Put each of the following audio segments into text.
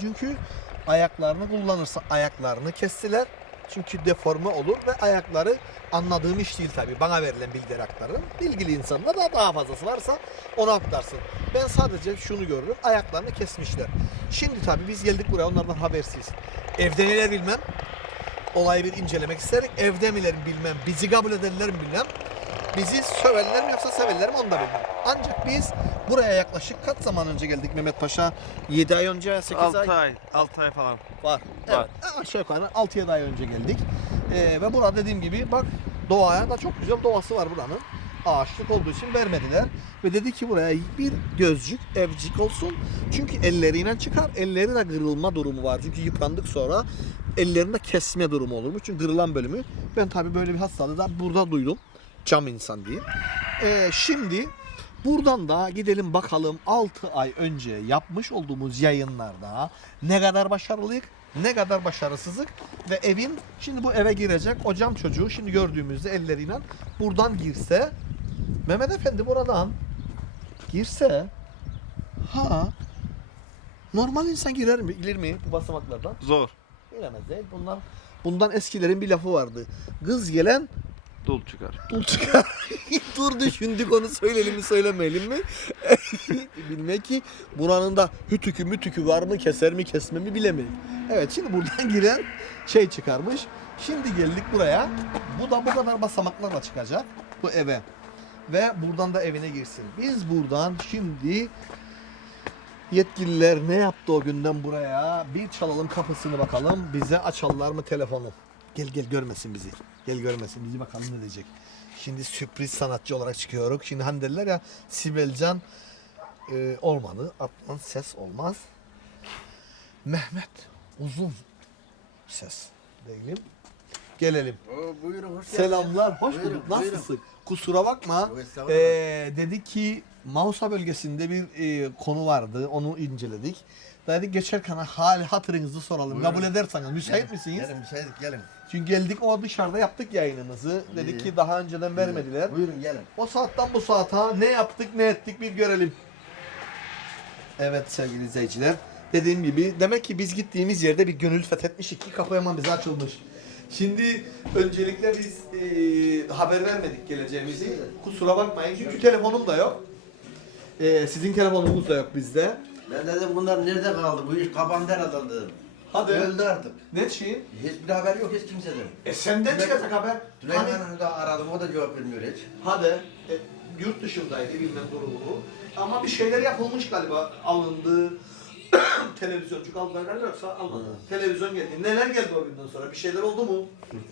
Çünkü ayaklarını kullanırsa ayaklarını kestiler. Çünkü deforme olur ve ayakları anladığım iş değil tabii. Bana verilen bilgileri aktarırım. Bilgili insanlar da daha fazlası varsa onu aktarsın. Ben sadece şunu görürüm. Ayaklarını kesmişler. Şimdi tabii biz geldik buraya onlardan habersiz. Evde neler bilmem. Olayı bir incelemek isterim. Evde miler bilmem. Bizi kabul ederler mi bilmem. Bizi söverler mi yoksa severler mi onu da bilmem. Ancak biz buraya yaklaşık kaç zaman önce geldik Mehmet Paşa? 7 ay önce, 8 ay 6 ay, 6 ay falan. var. Var. Evet, aşağı yukarı 6-7 ay önce geldik. Ee, ve burada dediğim gibi bak doğaya da çok güzel doğası var buranın. Ağaçlık olduğu için vermediler. Ve dedi ki buraya bir gözcük, evcik olsun. Çünkü elleriyle çıkar. Elleri de kırılma durumu var. Çünkü yıprandık sonra ellerinde kesme durumu olurmuş. Çünkü kırılan bölümü. Ben tabii böyle bir hastalığı da burada duydum. Cam insan diyeyim. Ee, şimdi buradan da gidelim bakalım 6 ay önce yapmış olduğumuz yayınlarda ne kadar başarılıyık, ne kadar başarısızlık ve evin şimdi bu eve girecek o cam çocuğu şimdi gördüğümüzde elleriyle buradan girse Mehmet Efendi buradan girse ha normal insan girer mi? Girer mi bu basamaklardan? Zor. Giremez değil. Bundan bundan eskilerin bir lafı vardı. Kız gelen Dul çıkar. Dur çıkar. Dur düşündük onu söyleyelim mi söylemeyelim mi? Bilmek ki buranın da hütükü mütükü var mı keser mi kesme mi bilemeyiz. Evet şimdi buradan giren şey çıkarmış. Şimdi geldik buraya. Bu da bu kadar basamaklarla çıkacak bu eve. Ve buradan da evine girsin. Biz buradan şimdi yetkililer ne yaptı o günden buraya? Bir çalalım kapısını bakalım. Bize açarlar mı telefonu? Gel gel görmesin bizi. Gel görmesin bizi bakalım ne diyecek. Şimdi sürpriz sanatçı olarak çıkıyoruz. Şimdi hani derler ya Sibelcan e, olmadı. Atlan ses olmaz. Mehmet uzun ses değilim. Gelelim. Oo, buyurun hoş. Selamlar, hoş Buyurun, bulduk. buyurun. Nasılsın? Kusura bakma. Ee, dedi ki Mausa bölgesinde bir e, konu vardı. Onu inceledik. Dedik geçerken hal hatırınızı soralım. Buyurun. Kabul ederseniz müsait Gelin, misiniz? Gelin müsait gelin. Çünkü geldik o dışarıda yaptık yayınımızı. Dedik İyi. ki daha önceden vermediler. Buyurun gelin. O saatten bu saate ne yaptık ne ettik bir görelim. Evet sevgili izleyiciler. Dediğim gibi demek ki biz gittiğimiz yerde bir gönül fethetmişik ki kapı hemen bize açılmış. Şimdi öncelikle biz eee, haber vermedik geleceğimizi. Kusura bakmayın çünkü telefonum da yok. Eee, sizin telefonunuz da yok bizde. Ben dedim bunlar nerede kaldı? Bu iş kapandı herhalde dedim. Hadi. Öldü artık. Ne şey? Hiçbir haber yok hiç kimseden. E senden çıkacak haber. Hani, Süleyman'ı da aradım o da cevap vermiyor hiç. hadi. E, yurt dışındaydı bilmem durumu. Ama bir şeyler yapılmış galiba. Alındı. Televizyoncu aldılar galiba yoksa almadı. Televizyon geldi. Neler geldi o günden sonra? Bir şeyler oldu mu?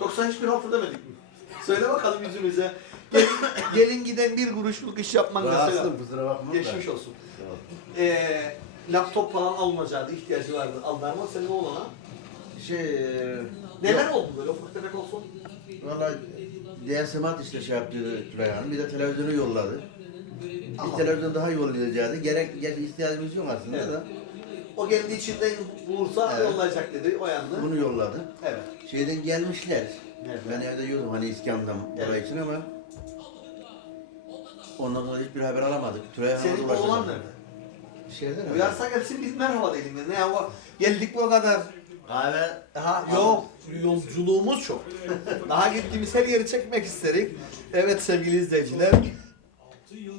Yoksa hiçbir halt edemedik mi? Söyle bakalım yüzümüze. Gelin, gelin giden bir kuruşluk iş yapmak mesela. Rahatsızım kusura bakma. da. Geçmiş olsun. Tamam. Ee, laptop falan alınacaktı, ihtiyacı vardı. Aldılar mı senin oğlana? Şey... e, Neler yok. oldu böyle ufak tefek olsun? Valla DSMAT işte şey yaptı Tülay Hanım. Bir de televizyonu yolladı. Aha. Bir televizyon daha yollayacaktı. Gerek, gerek ihtiyacımız yok aslında Evet. da. O kendi içinden bulursa Evet. yollayacak dedi o yandı. Bunu yolladı. Evet. Şeyden gelmişler. Nereden? Ben evde yiyordum hani buraya Evet. için ama ondan sonra hiçbir haber alamadık. Tülay Hanım'a Senin ulaşamadık. oğlan nerede? Şeyden öyle. Uyarsa gelsin biz merhaba ya. Ne ya o- geldik bu kadar. Kahve Aha yok yolculuğumuz çok. Daha gittiğimiz her yeri çekmek istedik. Evet sevgili izleyiciler.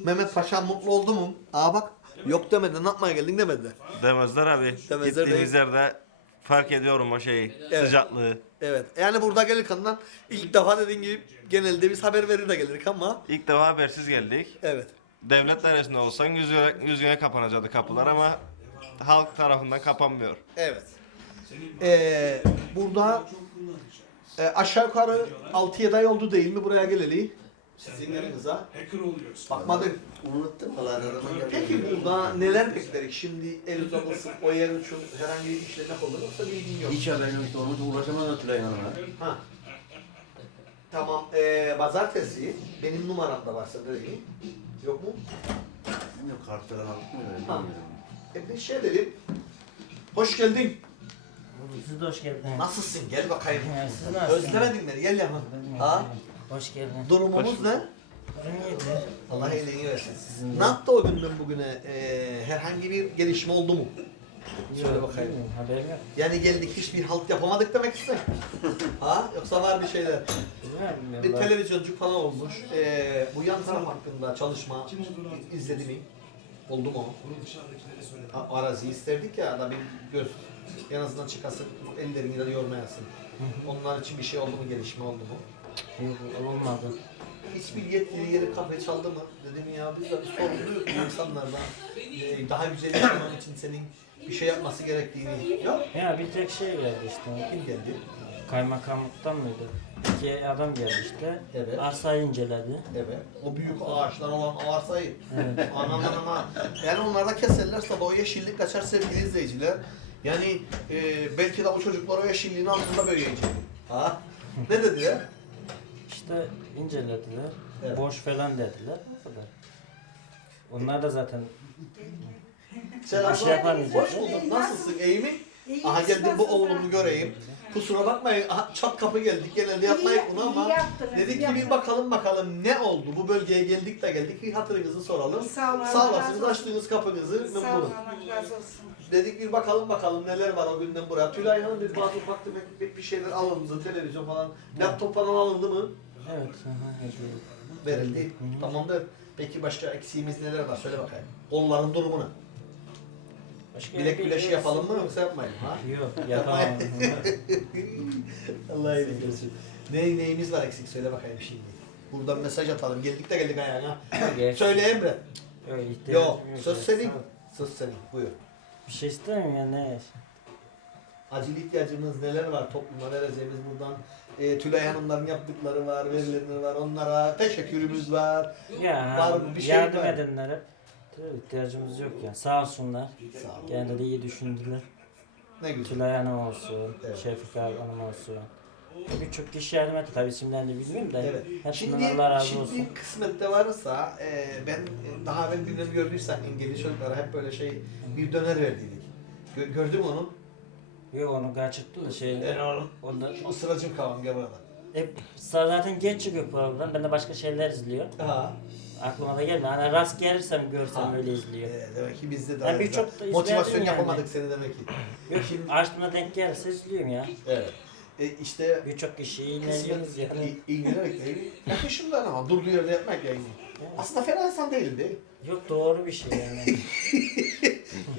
Mehmet Paşa mutlu oldu mu? Aa bak yok demedi ne yapmaya geldin demedi. Demezler abi. Demezler Gittiğimiz yerde fark ediyorum o şeyi. Evet. Sıcaklığı. Evet yani burada gelirken lan ilk defa dediğin gibi genelde biz haber verir de gelirdik ama İlk defa habersiz geldik. evet. Devlet dairesinde olsan yüz güne, yüz güne kapanacaktı kapılar ama halk tarafından kapanmıyor. Evet. Ee, burada e, aşağı yukarı 6-7 ay oldu değil mi buraya geleli? Sizin yanınıza. Hacker oluyoruz. Bakmadım. unuttum valla arama geldi. Peki burada neler beklerik? Şimdi el uzatırsın, o yer için herhangi bir işlemek olur yoksa bilgin yok. Hiç haberim yok. Onun için ulaşamadım Tülay Hanım'a. Ha. Tamam, ee, pazartesi benim numaram da varsa değil. Yok mu? Bilmiyorum kart falan aldık mı? öyle Ha. E bir şey dedim. Hoş geldin. Siz de hoş geldiniz. Nasılsın? Gel bakayım. Siz nasılsınız? Özlemedin beni, gel yanıma. Ha? Hoş geldin. Durumumuz ne? Durum iyidir. Allah iyiliğini versin. Ne yaptı o günden bugüne? Ee, herhangi bir gelişme oldu mu? Söyle bakayım. bilmiyorum, Haberim yok. Yani geldik hiçbir halt yapamadık demek ister. ha? Yoksa var bir şeyler. Bilmiyorum, Bir vallahi. televizyoncu falan olmuş. Ee, bu yan taraf hakkında çalışma izledi mi? Oldu mu? A- Arazi isterdik ya da bir göz en azından çıkasın ellerini de yormayasın. Onlar için bir şey oldu mu gelişme oldu mu? Yok, olmadı. Hiçbir yetkili yeri kafe çaldı mı? Dedim ya biz de sorumluyuz insanlardan. Ee, daha güzel yaşaman için senin bir şey yapması gerektiğini. Yok. Ya bir tek şey geldi işte. Kim geldi? Kaymakamlıktan mıydı? İki adam geldi işte. Evet. Arsayı inceledi. Evet. O büyük ağaçlar olan arsayı. Evet. Aman aman. Yani onlarda keserlerse de o yeşillik kaçar sevgili izleyiciler. Yani e, belki de o çocuklar o yeşilliğin altında büyüyecek. Ha? Ne dediler? İşte incelediler. Evet. Boş falan dediler. O kadar. Onlar da zaten Selam. Bir şey yapamayacak. Hoş bulduk. Nasılsın? İyi mi? Aha geldim bu oğlumu göreyim. Kusura bakmayın aha, çat kapı geldik. Genelde yapmayız bunu ama yaptınız, dedik ki bir yaptınız. bakalım bakalım ne oldu? Bu bölgeye geldik de geldik. Bir hatırınızı soralım. Sağ olun, Sağ Allah olasınız razı olsun. açtığınız kapınızı Sağ olun. Allah razı olsun. Dedik bir bakalım bakalım neler var o günden buraya. Tülay Hanım dedi bazı ufak tefek bir şeyler alındı. Televizyon falan. Laptop falan alındı mı? Evet. Verildi. Tamamdır. Peki başka eksiğimiz neler var? Söyle bakayım. Onların durumunu. Başka Bilek bir- güreşi yapalım mı yoksa yapmayalım ha? Yok yapamam. Allah iyilik versin. Ne, neyimiz var eksik söyle bakayım şimdi. Buradan mesaj atalım. Geldik de geldik ayağına. Gerçi- Söyle Emre. Yok, ihtiyacım Yok. Söz senin. Söz senin. Buyur. Bir şey istemiyorum ya ne? Acil ihtiyacımız neler var topluma vereceğimiz buradan. E, Tülay Hanımların yaptıkları var, verilenleri var. Onlara teşekkürümüz var. Ya Var? Bir şey yardım var. edenlere tabii ihtiyacımız yok ya. Sağ olsunlar. Sağ olun. Kendileri iyi düşündüler. Ne güzel. Tülay Hanım olsun, Evet. Şefik abi Hanım olsun. Birçok kişi yardım etti. Tabii isimlerini bilmiyorum da. Evet. Hepsinden Şimdi, Allah razı şimdi olsun. kısmette varsa e, ben e, daha ben gündemi gördüysen engelli çocuklara hep böyle şey bir döner verdiydik. Gö- gördün mü onu? Yok onu kaçırttım da şey. Ben onu. Onda, O sıracım kavam gel burada. e, zaten geç çıkıyor program. Ben de başka şeyler izliyor. Ha. Aklıma da gelmiyor. Hani rast gelirsem görsem Ha. öyle izliyor. E, demek ki bizde daha birçok da izledim motivasyon yani. yapamadık seni demek ki. Yok şimdi açtığına denk gelirse izliyorum ya. Evet. E, işte Birçok kişi inanıyoruz yani. İyi- İlgilenerek değil. Yakışımdan ama durduğu yerde yapmak yani. Aslında fena insan değil değil. Yok doğru bir şey yani.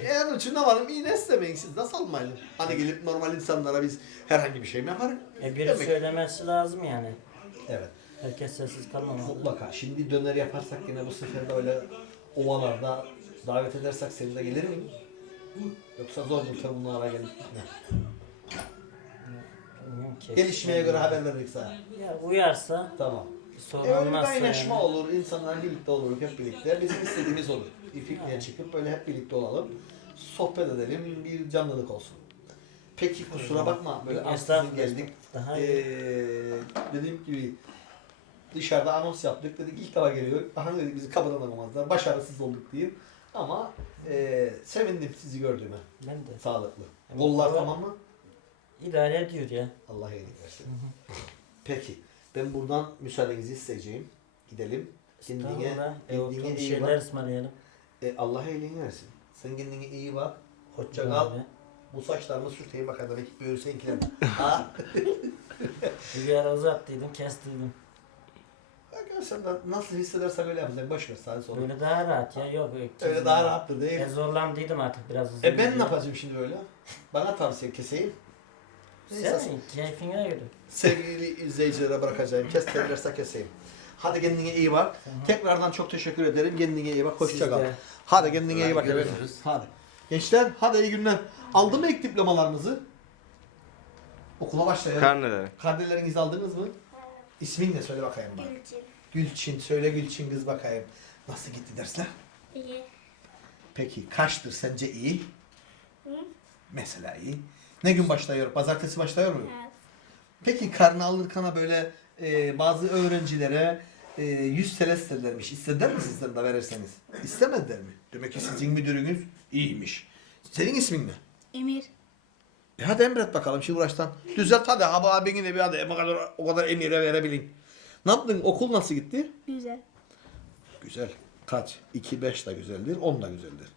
Eğer için ne varım iyi istemeyin siz nasıl almayın? Hani gelip normal insanlara biz herhangi bir şey mi yaparız? e biri Demek- söylemesi lazım yani. Evet. Herkes sessiz kalmamalı. Mutlaka. Şimdi döner yaparsak yine bu sefer de öyle ovalarda davet edersek seni de gelir miyim? Yoksa zor bir bunlara gelip gitme. Bilmiyorum ki. Gelişmeye göre haber verdik sana. Ya uyarsa Tamam. Sorun E öyle kaynaşma yani. olur, insanlar birlikte olur, hep birlikte. Bizim istediğimiz olur. İfikliğe çıkıp böyle hep birlikte olalım. Sohbet edelim, bir canlılık olsun. Peki kusura bakma böyle ansızın Estağfurullah. geldik. Daha Ee, iyi. dediğim gibi dışarıda anons yaptık dedik ilk defa geliyor. Daha dedik bizi kapıdan alamazlar. Başarısız olduk diyeyim. Ama e, sevindim sizi gördüğüme. Ben de. Sağlıklı. Evet, Kollar evet. tamam mı? İdare ediyor ya. Allah iyilik versin. Peki. Ben buradan müsaadenizi isteyeceğim. Gidelim. Kendine, Estağfurullah. E, kendine bir iyi şeyler bak. ısmarlayalım. E, Allah iyiliğini versin. Sen kendine iyi bak. Hoşça kal. Abi. Bu saçlarımı sürteyim bakalım. Belki büyürsenkiler. ha? Bir ara uzattıydım, kestirdim. Bak sen de nasıl hissedersen öyle yapacaksın. Boş ver sadece sonra. Böyle daha rahat ya. Yok. yok, Öyle daha rahattır değil E mi? zorlandıydım artık biraz. E ben ne yapacağım şimdi öyle? Bana tavsiye keseyim. Neyse, Sen keyfine göre. sevgili izleyicilere bırakacağım. Kestirirlerse keseyim. Hadi kendine iyi bak. Tekrardan çok teşekkür ederim. Kendine iyi bak. Hoşça kal. Hadi kendine iyi bak. Görüşürüz. Hadi. Gençler hadi iyi günler. Aldın mı ilk diplomalarınızı? Okula başlayalım. Karneleri. Karnelerinizi aldınız mı? İsmin ne söyle bakayım bana. Gülçin. Gülçin. Söyle Gülçin kız bakayım. Nasıl gitti dersler? İyi. Peki kaçtır sence iyi? Hı? Mesela iyi. Ne gün başlıyor? Pazartesi başlıyor mu? Evet. Peki karne alırkana böyle e, bazı öğrencilere e, 100 TL istedilermiş. İstediler mi sizden de verirseniz? İstemediler mi? Demek ki sizin müdürünüz iyiymiş. Senin ismin ne? Emir. E hadi emret bakalım şimdi uğraştan. Düzelt hadi abi abini de bir hadi o kadar, o kadar emire verebilin. Ne yaptın? Okul nasıl gitti? Güzel. Güzel. Kaç? 2, 5 de güzeldir, 10 da güzeldir.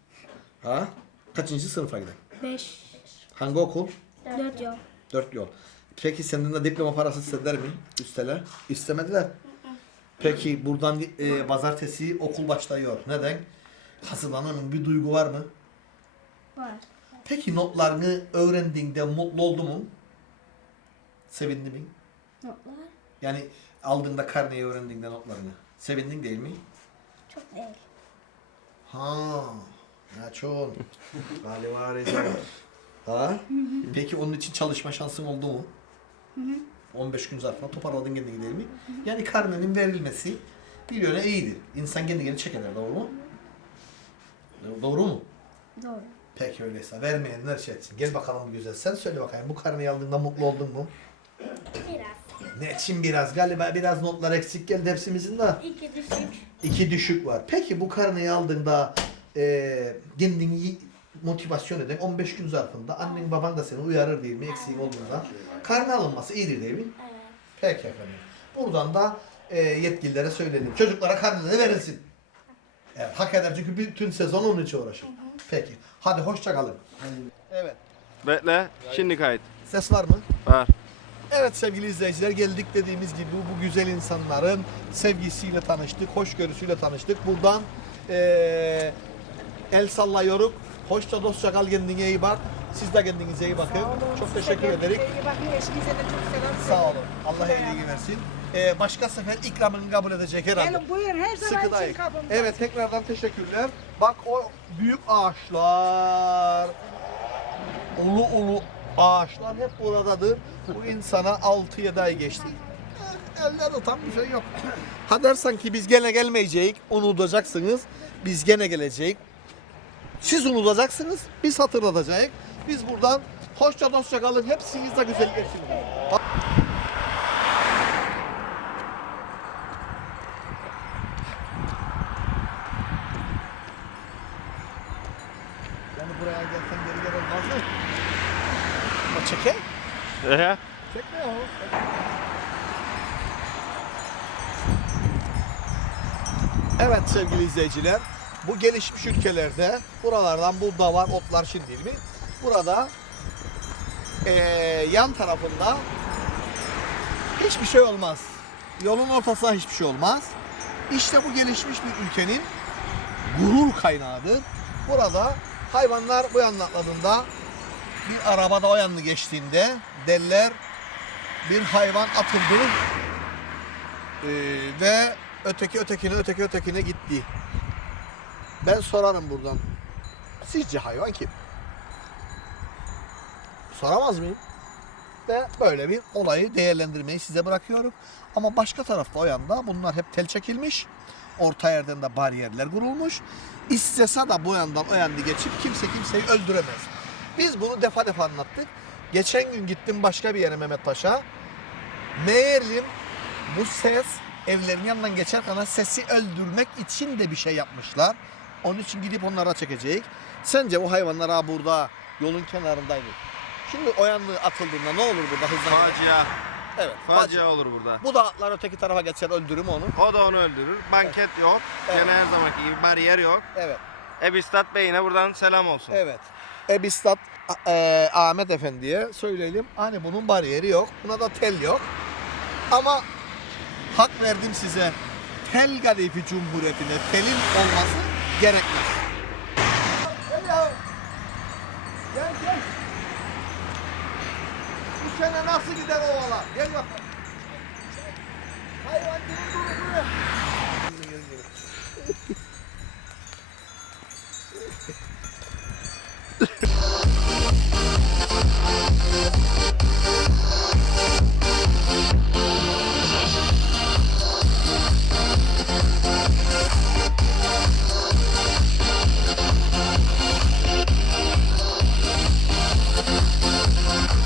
Ha? Kaçıncı sınıfa giden? 5. Hangi okul? 4 yol. Dört yol. Peki senden de diploma parası istediler mi? Üsteler. İstemediler. Peki buradan e, pazartesi okul başlıyor. Neden? Hazırlananın bir duygu var mı? Var. Peki notlarını öğrendiğinde mutlu oldu mu? Sevindi mi? Notlar. Yani aldığında karneyi öğrendiğinde notlarını. Sevindin değil mi? Çok değil. Ha. Naçon. Galiba Recep. Ha? Peki onun için çalışma şansın oldu mu? 15 gün zarfında toparladın kendini değil mi? Yani karnenin verilmesi bir yöne iyidir. İnsan kendi kendini çek eder, doğru mu? Doğru mu? Doğru. Peki öyleyse. Vermeyenler şey etsin. Gel bakalım güzel. Sen söyle bakayım. Bu karneyi aldığında mutlu oldun mu? Biraz. Ne için biraz? Galiba biraz notlar eksik geldi hepsimizin de. 2 düşük. İki düşük var. Peki bu karneyi aldığında e, kendini motivasyon eden 15 gün zarfında annen baban da seni uyarır değil mi eksiğin olduğunda. Karne alınması iyidir değil mi? Evet. Peki efendim. Buradan da e, yetkililere söyleyelim. Çocuklara karneleri verilsin. Evet, hak eder çünkü bütün sezon onun için uğraşır. Peki. Hadi hoşça kalın. Evet. Bekle. Şimdi kayıt. Ses var mı? Var. Evet sevgili izleyiciler geldik dediğimiz gibi bu güzel insanların sevgisiyle tanıştık, hoşgörüsüyle tanıştık. Buradan eee el sallayıyoruz. Hoşça dostça kal kendine iyi bak. Siz de kendinize iyi bakın. Çok teşekkür ederiz. İyi bakın eşinize de çok selam Sağ olun. Allah iyiliğini versin. Eee başka sefer ikramını kabul edecek herhalde. Gelin buyurun her zaman Sıkı için kapımda. Evet tekrardan teşekkürler. Bak o büyük ağaçlar, ulu ulu ağaçlar hep buradadır. Bu insana 6-7 ay geçti. Elde tutan bir şey yok. Ha dersen ki biz gene gelmeyeceğiz, unutacaksınız. Biz gene geleceğiz. Siz unutacaksınız, biz hatırlatacağız. Biz buradan hoşça dostça kalın. Hepsiniz de güzel geçin. Yani buraya gelsen geri gel olmaz mı? Ama çeke. Ee? Çekme ya. Evet sevgili izleyiciler. Bu gelişmiş ülkelerde buralardan burada var otlar şimdi değil mi? Burada eee, yan tarafında hiçbir şey olmaz. Yolun ortasında hiçbir şey olmaz. İşte bu gelişmiş bir ülkenin gurur kaynağıdır. Burada hayvanlar bu yanına atladığında bir arabada o yanını geçtiğinde derler bir hayvan atıldı Ee, ve öteki ötekine öteki ötekine gitti. Ben sorarım buradan. Sizce hayvan kim? Soramaz mıyım? Ve böyle bir olayı değerlendirmeyi size bırakıyorum. Ama başka tarafta o yanda bunlar hep tel çekilmiş. Orta yerden de bariyerler kurulmuş. İstese de bu yandan o yandan geçip kimse kimseyi öldüremez. Biz bunu defa defa anlattık. Geçen gün gittim başka bir yere Mehmet Paşa. Meğerim bu ses evlerin yanından geçerken sesi öldürmek için de bir şey yapmışlar. Onun için gidip onlara çekecek. Sence o hayvanlar ha burada yolun kenarındaydı. Şimdi o yanlığı atıldığında ne olur burada hızlanır? Facia. Evet. Facia olur burada. Bu da atlar öteki tarafa geçer öldürür mü onu? O da onu öldürür. Banket yok. Evet. Gene her zamanki gibi bariyer yok. Evet. Ebistat Bey'ine buradan selam olsun. Evet. Ebistat e, Ahmet Efendi'ye söyleyelim. Hani bunun bariyeri yok. Buna da tel yok. Ama hak verdim size. Tel Galifi Cumhuriyeti'ne telin olması gerekmez. Gel. Gel. Bu sene nasıl gider ovala? Gel bakalım.